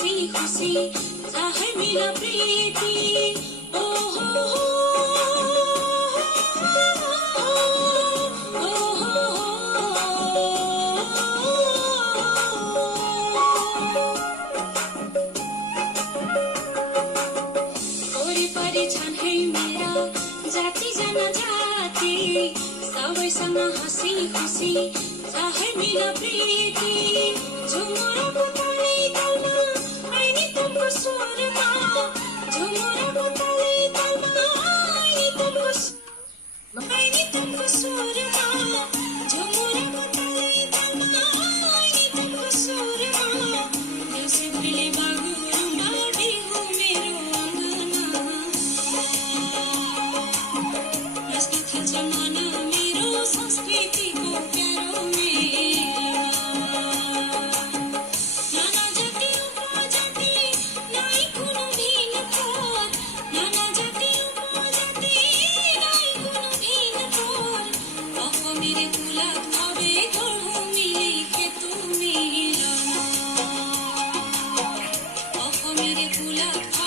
हसी खुशी जाहर मिला प्रीति ओ हो छान है मेरा जाति जनजाति सबैसँग हसी खुसी जाहर मिला प्रीति झुमुरा बुताले तालमा आइनी तुमको स्वरमा झुमुरा बुताले तालमा आइनी तुमको स्वरमा झुमुरा बुताले तालमा आइनी तुमको स्वरमा देउसीले बागुरुमा बिहु मेरो जमाना मेरो संस्कृतिको प्यारो मेला नाना जाति उपजाति नाइ कुनो भिन्न थर नाना जाति उपजाति नाइ कुनो भिन्न थर अह मेरे कुलक भवे गढौँ मिली के तू मिलन अह मेरे कुलक